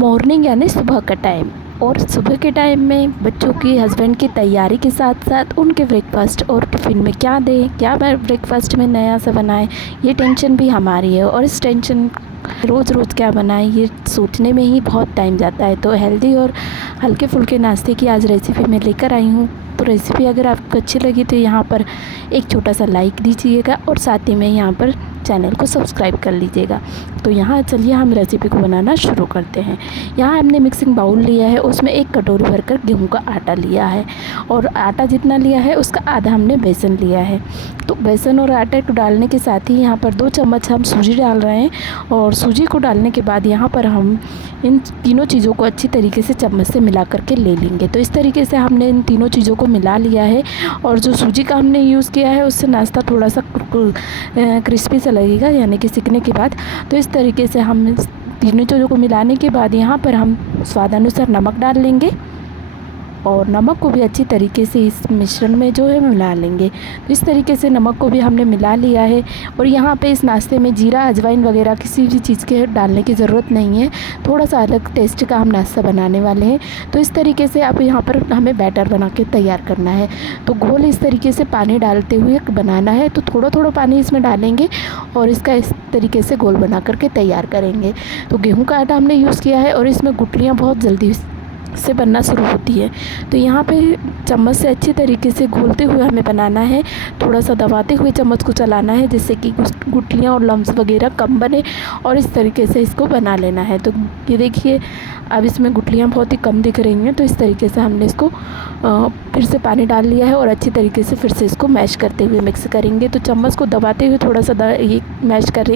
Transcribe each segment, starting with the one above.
Morning यानी सुबह का टाइम। और सुबह के टाइम में बच्चों की हस्बैंड की तैयारी के साथ साथ उनके ब्रेकफास्ट और टिफ़िन में क्या दें, क्या ब्रेकफास्ट में नया सा बनाएं, ये टेंशन भी हमारी है। और इस टेंशन रोज़ रोज़ क्या बनाएं ये सोचने में ही बहुत टाइम जाता है। तो हेल्दी और हल्के फुल्के नाश्ते की आज रेसिपी मैं लेकर आई हूँ। तो रेसिपी अगर आपको अच्छी लगी तो यहाँ पर एक छोटा सा लाइक दीजिएगा और साथ ही में यहाँ पर चैनल को सब्सक्राइब कर लीजिएगा। तो यहाँ चलिए हम रेसिपी को बनाना शुरू करते हैं। यहाँ हमने मिक्सिंग बाउल लिया है, उसमें 1 कटोरी भरकर गेहूं का आटा लिया है और आटा जितना लिया है उसका आधा हमने बेसन लिया है। तो बेसन और आटे को डालने के साथ ही यहाँ पर 2 चम्मच हम सूजी डाल रहे हैं और सूजी को डालने के बाद यहाँ पर हम इन तीनों चीज़ों को अच्छी तरीके से चम्मच से मिला करके ले लेंगे। तो इस तरीके से हमने इन तीनों चीज़ों को मिला लिया है और जो सूजी का हमने यूज़ किया है उससे नाश्ता थोड़ा सा क्रिस्पी सा लगेगा, यानी कि सिकने के बाद। तो इस तरीके से हम तीनों चीज़ों को मिलाने के बाद यहाँ पर हम स्वादानुसार नमक डाल लेंगे और नमक को भी अच्छी तरीके से इस मिश्रण में जो है मिला लेंगे। तो इस तरीके से नमक को भी हमने मिला लिया है। और यहाँ पे इस नाश्ते में जीरा, अजवाइन वगैरह किसी भी चीज़ के डालने की ज़रूरत नहीं है, थोड़ा सा अलग टेस्ट का हम नाश्ता बनाने वाले हैं। तो इस तरीके से अब यहाँ पर हमें बैटर बना के तैयार करना है। तो घोल इस तरीके से पानी डालते हुए बनाना है। तो थोड़ा थोड़ा पानी इसमें डालेंगे और इसका इस तरीके से घोल बना करके तैयार करेंगे। तो गेहूँ का आटा हमने यूज़ किया है और इसमें गुठलियाँ बहुत जल्दी से बनना शुरू होती है। तो यहाँ पे चम्मच से अच्छी तरीके से घोलते हुए हमें बनाना है, थोड़ा सा दबाते हुए चम्मच को चलाना है जिससे कि गुठलियाँ और लम्स वगैरह कम बने और इस तरीके से इसको बना लेना है। तो ये देखिए अब इसमें गुठलियाँ बहुत ही कम दिख रही हैं। तो इस तरीके से हमने इसको फिर से पानी डाल लिया है और अच्छी तरीके से फिर से इसको मैश करते हुए मिक्स करेंगे। तो चम्मच को दबाते हुए थोड़ा सा ये मैश कर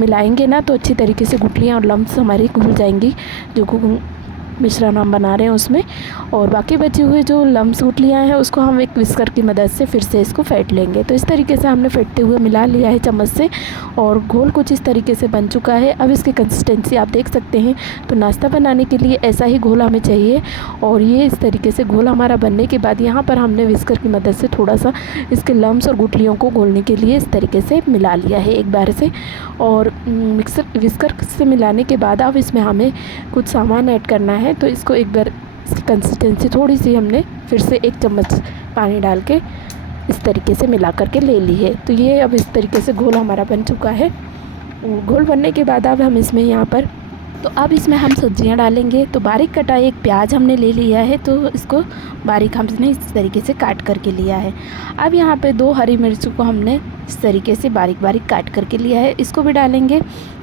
मिलाएंगे ना, तो अच्छी तरीके से गुठलियाँ और लम्स हमारी घुल जाएंगी जो मिश्रण हम बना रहे हैं उसमें। और बाकी बची हुई जो लम्स गुठलियाँ हैं उसको हम एक विस्कर की मदद से फिर से इसको फेंट लेंगे। तो इस तरीके से हमने फेंटते हुए मिला लिया है चम्मच से और घोल कुछ इस तरीके से बन चुका है। अब इसकी कंसिस्टेंसी आप देख सकते हैं। तो नाश्ता बनाने के लिए ऐसा ही घोल हमें चाहिए। और ये इस तरीके से घोल हमारा बनने के बाद यहाँ पर हमने विस्कर की मदद से थोड़ा सा इसके लम्स और गुठलियों को घोलने के लिए इस तरीके से मिला लिया है एक बार से। और विस्कर से मिलाने के बाद अब इसमें हमें कुछ सामान ऐड करना है। तो इसको एक बार इसकी कंसिस्टेंसी थोड़ी सी हमने फिर से 1 चम्मच पानी डाल के इस तरीके से मिला करके ले ली है। तो ये अब इस तरीके से घोल हमारा बन चुका है। घोल बनने के बाद अब हम इसमें यहाँ पर अब इसमें हम सब्जियां डालेंगे। तो बारीक कटा एक प्याज हमने ले लिया है, तो इसको बारीक हमने इस तरीके से काट करके लिया है। अब यहाँ पे 2 हरी मिर्च को हमने इस तरीके से बारीक बारीक काट करके लिया है, इसको भी डालेंगे।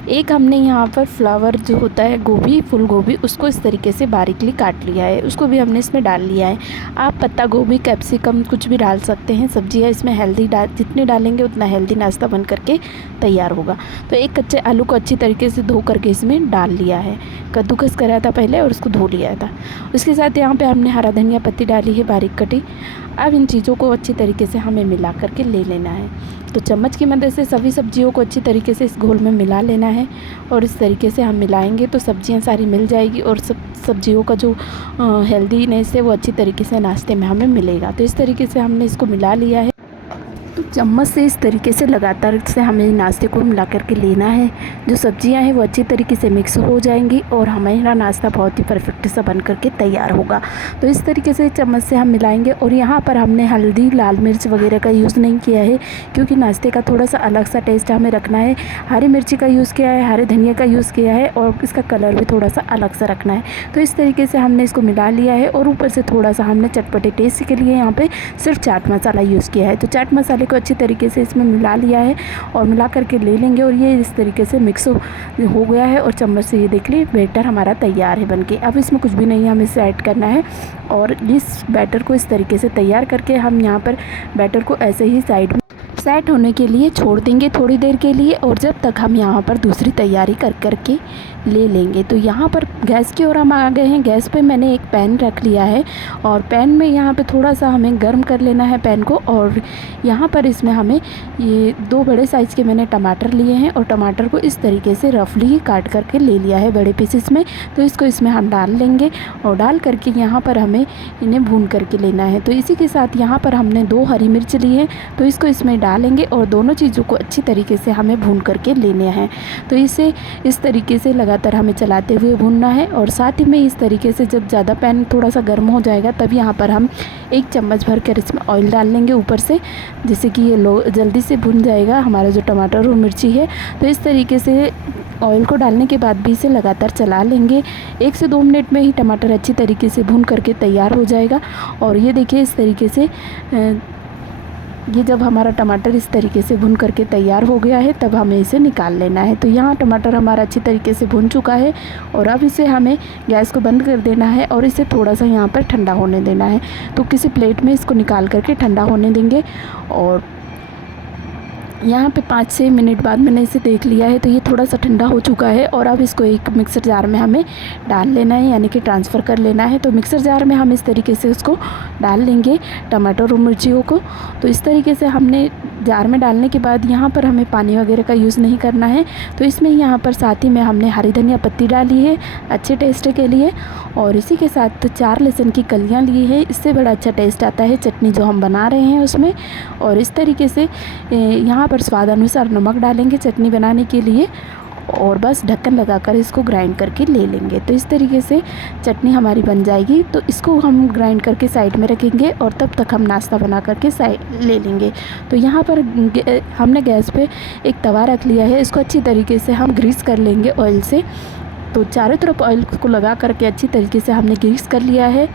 एक हमने यहाँ पर फ्लावर जो होता है गोभी, फूल गोभी, उसको इस तरीके से बारीकली काट लिया है, उसको भी हमने इसमें डाल लिया है। आप पत्ता गोभी, कैप्सिकम कुछ भी डाल सकते हैं। सब्जियाँ इसमें हेल्दी जितनी डालेंगे उतना हेल्दी नाश्ता बन करके तैयार होगा। तो एक कच्चे आलू को अच्छी तरीके से धो करके इसमें डाल लिया है, कद्दूकस करा था पहले और उसको धो लिया था। उसके साथ यहाँ पे हमने हरा धनिया पत्ती डाली है बारीक कटी। अब इन चीज़ों को अच्छी तरीके से हमें मिला करके ले लेना है। तो चम्मच की मदद से सभी सब्जियों को अच्छी तरीके से इस घोल में मिला लेना है और इस तरीके से हम मिलाएंगे तो सब्जियां सारी मिल जाएगी और सब सब्जियों का जो हेल्दीनेस है वो अच्छी तरीके से नाश्ते में हमें मिलेगा। तो इस तरीके से हमने इसको मिला लिया है। तो चम्मच से इस तरीके से लगातार से हमें नाश्ते को मिला करके लेना है। जो सब्जियां हैं वो अच्छी तरीके से मिक्स हो जाएंगी और हमारा नाश्ता बहुत ही परफेक्ट सा बन करके तैयार होगा। तो इस तरीके से चम्मच से हम मिलाएंगे। और यहाँ पर हमने हल्दी, लाल मिर्च वगैरह का यूज़ नहीं किया है क्योंकि नाश्ते का थोड़ा सा अलग सा टेस्ट हमें रखना है। हरी मिर्ची का यूज़ किया है, हरे धनिया का यूज़ किया है और इसका कलर भी थोड़ा सा अलग सा रखना है। तो इस तरीके से हमने इसको मिला लिया है और ऊपर से थोड़ा सा हमने चटपटे टेस्ट के लिए यहाँ पर सिर्फ चाट मसाला यूज़ किया है। तो चाट मसाले को अच्छी तरीके से इसमें मिला लिया है और मिला करके ले लेंगे। और ये इस तरीके से मिक्स हो गया है और चम्मच से ये देख लीजिए बैटर हमारा तैयार है बनके। अब इसमें कुछ भी नहीं है, हमें इसे ऐड करना है और इस बैटर को इस तरीके से तैयार करके हम यहाँ पर बैटर को ऐसे ही साइड में सेट होने के लिए छोड़ देंगे थोड़ी देर के लिए। और जब तक हम यहाँ पर दूसरी तैयारी कर करके ले लेंगे। तो यहाँ पर गैस की ओर हम आ गए हैं। गैस पे मैंने एक पैन रख लिया है और पैन में यहाँ पे थोड़ा सा हमें गर्म कर लेना है पैन को। और यहाँ पर इसमें हमें ये 2 बड़े साइज़ के मैंने टमाटर लिए हैं और टमाटर को इस तरीके से रफली काट करके ले लिया है बड़े पीसेस में। तो इसको इसमें हम डाल लेंगे और डाल करके यहाँ पर हमें इन्हें भून करके लेना है। तो इसी के साथ यहाँ पर हमने 2 हरी मिर्च ली है, तो इसको इसमें डाल चला लेंगे और दोनों चीज़ों को अच्छी तरीके से हमें भून करके लेने हैं। तो इसे इस तरीके से लगातार हमें चलाते हुए भूनना है। और साथ ही में इस तरीके से जब ज़्यादा पैन थोड़ा सा गर्म हो जाएगा तब यहाँ पर हम 1 चम्मच भर कर इसमें ऑयल डाल लेंगे ऊपर से, जिससे कि ये जल्दी से भुन जाएगा हमारा जो टमाटर और मिर्ची है। तो इस तरीके से ऑयल को डालने के बाद भी इसे लगातार चला लेंगे। 1 से 2 मिनट में ही टमाटर अच्छी तरीके से भून करके तैयार हो जाएगा। और ये देखिए इस तरीके से ये जब हमारा टमाटर इस तरीके से भुन करके तैयार हो गया है तब हमें इसे निकाल लेना है। तो यहाँ टमाटर हमारा अच्छी तरीके से भुन चुका है और अब इसे हमें गैस को बंद कर देना है और इसे थोड़ा सा यहाँ पर ठंडा होने देना है। तो किसी प्लेट में इसको निकाल करके ठंडा होने देंगे। और यहाँ पे 5 से मिनट बाद मैंने इसे देख लिया है तो ये थोड़ा सा ठंडा हो चुका है। और अब इसको एक मिक्सर जार में हमें डाल लेना है, यानी कि ट्रांसफ़र कर लेना है। तो मिक्सर जार में हम इस तरीके से उसको डाल लेंगे टमाटर और मिर्चियों को। तो इस तरीके से हमने जार में डालने के बाद यहाँ पर हमें पानी वगैरह का यूज़ नहीं करना है। तो इसमें यहाँ पर साथ ही में हमने हरी धनिया पत्ती डाली है अच्छे टेस्ट के लिए। और इसी के साथ 4 लहसुन की कलियाँ ली है, इससे बड़ा अच्छा टेस्ट आता है चटनी जो हम बना रहे हैं उसमें। और इस तरीके से यहाँ पर स्वाद अनुसार नमक डालेंगे चटनी बनाने के लिए और बस ढक्कन लगाकर इसको ग्राइंड करके ले लेंगे। तो इस तरीके से चटनी हमारी बन जाएगी। तो इसको हम ग्राइंड करके साइड में रखेंगे और तब तक हम नाश्ता बना करके साइड ले लेंगे। तो यहाँ पर हमने गैस पे एक तवा रख लिया है, इसको अच्छी तरीके से हम ग्रीस कर लेंगे ऑयल से। तो चारों तरफ ऑयल को लगा करके अच्छी तरीके से हमने ग्रीस कर लिया है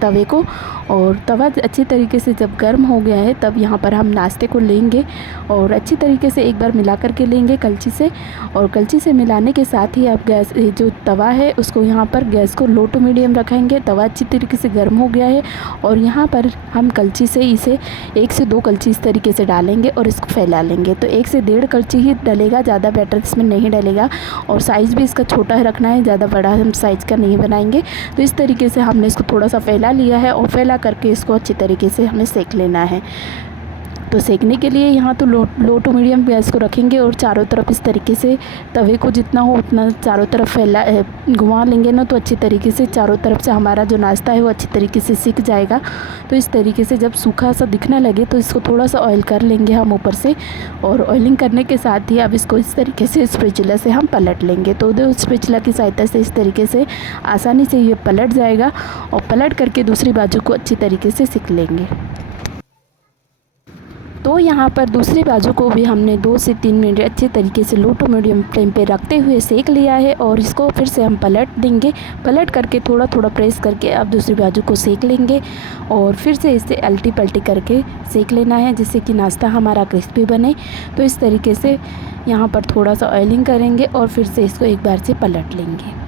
तवे को। और तवा अच्छी तरीके से जब गर्म हो गया है तब यहाँ पर हम नाश्ते को लेंगे और अच्छी तरीके से एक बार मिला करके लेंगे कलछी से। और कलछी से मिलाने के साथ ही अब गैस जो तवा है उसको यहाँ पर गैस को लो टू मीडियम रखेंगे। तवा अच्छी तरीके से गर्म हो गया है और यहाँ पर हम कलछी से इसे 1 से 2 कलछी इस तरीके से डालेंगे और इसको फैला लेंगे। तो 1 से 1.5 कलछी ही डलेगा, ज़्यादा बैटर इसमें नहीं डलेगा। और साइज़ भी इसका छोटा है रखना है, ज़्यादा बड़ा हम साइज़ का नहीं बनाएंगे। तो इस तरीके से हमने इसको थोड़ा सा फैला लिया है और फैला करके इसको अच्छी तरीके से हमें सेक लेना है। तो सेकने के लिए यहाँ तो लो टू मीडियम गैस को रखेंगे और चारों तरफ इस तरीके से तवे को जितना हो उतना चारों तरफ फैला घुमा लेंगे ना, तो अच्छी तरीके से चारों तरफ से हमारा जो नाश्ता है वो अच्छी तरीके से सिक जाएगा। तो इस तरीके से जब सूखा सा दिखने लगे तो इसको थोड़ा सा ऑयल कर लेंगे हम ऊपर से। और ऑयलिंग करने के साथ ही अब इसको इस तरीके से स्पैचुला से हम पलट लेंगे। तो स्पैचुला की सहायता से इस तरीके से आसानी से ये पलट जाएगा और पलट करके दूसरी बाजू को अच्छी तरीके से सेक लेंगे। तो यहाँ पर दूसरी बाजू को भी हमने 2 से 3 मिनट अच्छे तरीके से लो टू मीडियम फ्लेम पे रखते हुए सेक लिया है। और इसको फिर से हम पलट देंगे, पलट करके थोड़ा थोड़ा प्रेस करके अब दूसरी बाजू को सेक लेंगे और फिर से इसे अल्टी पल्टी करके सेक लेना है, जिससे कि नाश्ता हमारा क्रिस्पी बने। तो इस तरीके से यहाँ पर थोड़ा सा ऑयलिंग करेंगे और फिर से इसको एक बार से पलट लेंगे।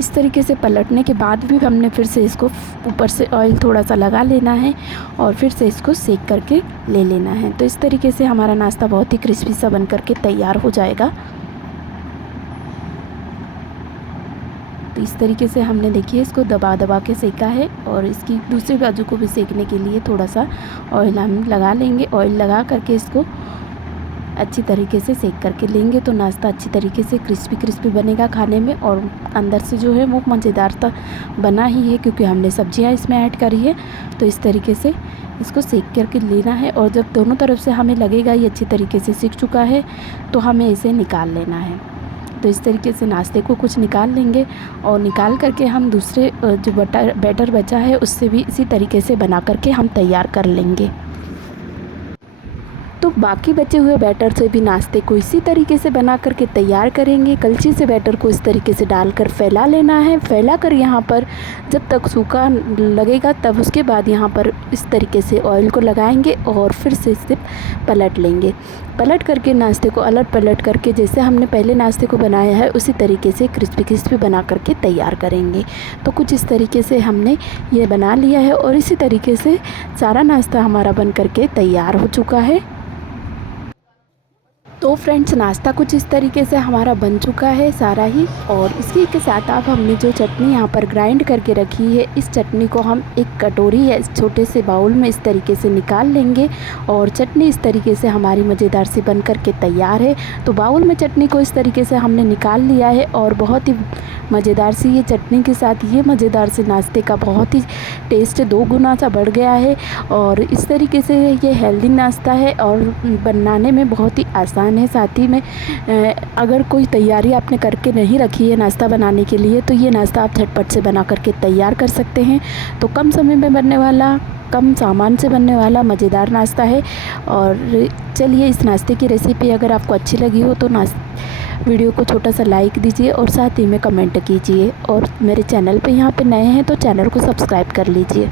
इस तरीके से पलटने के बाद भी हमने फिर से इसको ऊपर से ऑयल थोड़ा सा लगा लेना है और फिर से इसको सेक करके ले लेना है। तो इस तरीके से हमारा नाश्ता बहुत ही क्रिस्पी सा बन करके तैयार हो जाएगा। तो इस तरीके से हमने देखिए इसको दबा दबा के सेका है और इसकी दूसरी बाजू को भी सेकने के लिए थोड़ा सा ऑयल हम लगा लेंगे। ऑयल लगा करके इसको अच्छी तरीके से सेक करके लेंगे तो नाश्ता अच्छी तरीके से क्रिस्पी क्रिस्पी बनेगा खाने में और अंदर से जो है वो मज़ेदार सा बना ही है, क्योंकि हमने सब्जियां इसमें ऐड करी है। तो इस तरीके से इसको सेक करके लेना है और जब दोनों तरफ से हमें लगेगा ये अच्छी तरीके से सिक चुका है तो हमें इसे निकाल लेना है। तो इस तरीके से नाश्ते को कुछ निकाल लेंगे और निकाल करके हम दूसरे जो बैटर बचा है उससे भी इसी तरीके से बना करके हम तैयार कर लेंगे। तो बाकी बचे हुए बैटर से भी नाश्ते को इसी तरीके से बना करके तैयार करेंगे। कलछी से बैटर को इस तरीके से डालकर फैला लेना है। फैला कर यहाँ पर जब तक सूखा लगेगा तब उसके बाद यहाँ पर इस तरीके से ऑयल को लगाएंगे और फिर से इसे पलट लेंगे। पलट करके नाश्ते को अलट पलट करके जैसे हमने पहले नाश्ते को बनाया है उसी तरीके से क्रिस्पी क्रिस्पी बना करके तैयार करेंगे। तो कुछ इस तरीके से हमने ये बना लिया है और इसी तरीके से सारा नाश्ता हमारा बन करके तैयार हो चुका है। तो फ्रेंड्स, नाश्ता कुछ इस तरीके से हमारा बन चुका है सारा ही। और इसी के साथ अब हमने जो चटनी यहाँ पर ग्राइंड करके रखी है, इस चटनी को हम एक कटोरी या इस छोटे से बाउल में इस तरीके से निकाल लेंगे। और चटनी इस तरीके से हमारी मज़ेदार से बन कर के तैयार है। तो बाउल में चटनी को इस तरीके से हमने निकाल लिया है और बहुत ही मज़ेदार सी ये चटनी के साथ ये मज़ेदार से नाश्ते का बहुत ही टेस्ट 2 गुना सा बढ़ गया है। और इस तरीके से ये हेल्दी नाश्ता है और बनाने में बहुत ही आसान है। साथ ही में अगर कोई तैयारी आपने करके नहीं रखी है नाश्ता बनाने के लिए, तो ये नाश्ता आप झटपट से बना करके तैयार कर सकते हैं। तो कम समय में बनने वाला, कम सामान से बनने वाला मज़ेदार नाश्ता है। और चलिए, इस नाश्ते की रेसिपी अगर आपको अच्छी लगी हो तो वीडियो को छोटा सा लाइक दीजिए और साथ ही में कमेंट कीजिए। और मेरे चैनल पे यहाँ पे नए हैं तो चैनल को सब्सक्राइब कर लीजिए।